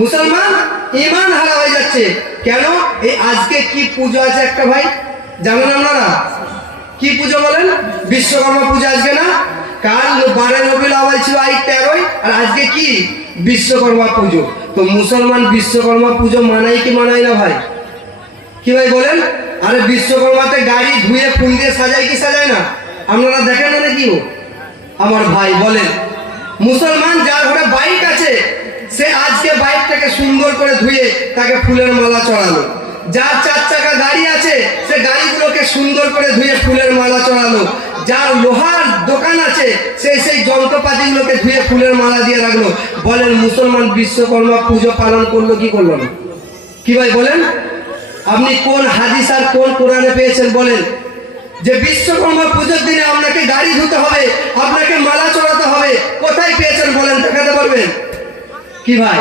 মুসলমান ঈমান হারা হয়ে যাচ্ছে। কেন? এই আজকে কি পুজো আছে একটা ভাই জানেন আপনারা? কি পুজো বলেন? বিশ্বকর্মা পুজো আজকে না? কাল 12 রবিউল আউয়াল ছিল, আজ 13, আর আজকে কি? বিশ্বকর্মা পুজো। তো মুসলমান বিশ্বকর্মা পুজো মানাই কি মানাই না ভাই? কি ভাই বলেন? আরে বিশ্বকর্মাতে গাড়ি ধুয়ে ফুল দিয়ে সাজায় কি সাজায় না? আপনারা দেখেন না কি? আমার ভাই বলেন, মুসলমান যার ঘরে বাইক আছে সে আজকে বাইকটাকে সুন্দর করে ধুয়ে তাকে ফুলের মালা চড়ালো। যার 4 চাকা গাড়ি আছে সে গাড়িগুলোকে সুন্দর করে ধুয়ে ফুলের মালা চড়ালো। যার লোহার দোকান আছে সে সেই যন্ত্রপাতিগুলোকে ধুয়ে ফুলের মালা দিয়ে রাখলো। বলেন মুসলমান বিশ্বকর্মা পুজো পালন করলো কি করলো না? কি ভাই বলেন? আপনি কোন হাদিস আর কোন কোরআনে পেয়েছেন বলেন যে বিশ্বকর্মা পুজোর দিনে আপনাকে গাড়ি ধুতে হবে, আপনাকে মালা চড়াতে হবে? কোথায় পেয়েছেন বলেন, দেখাতে পারবেন কি ভাই?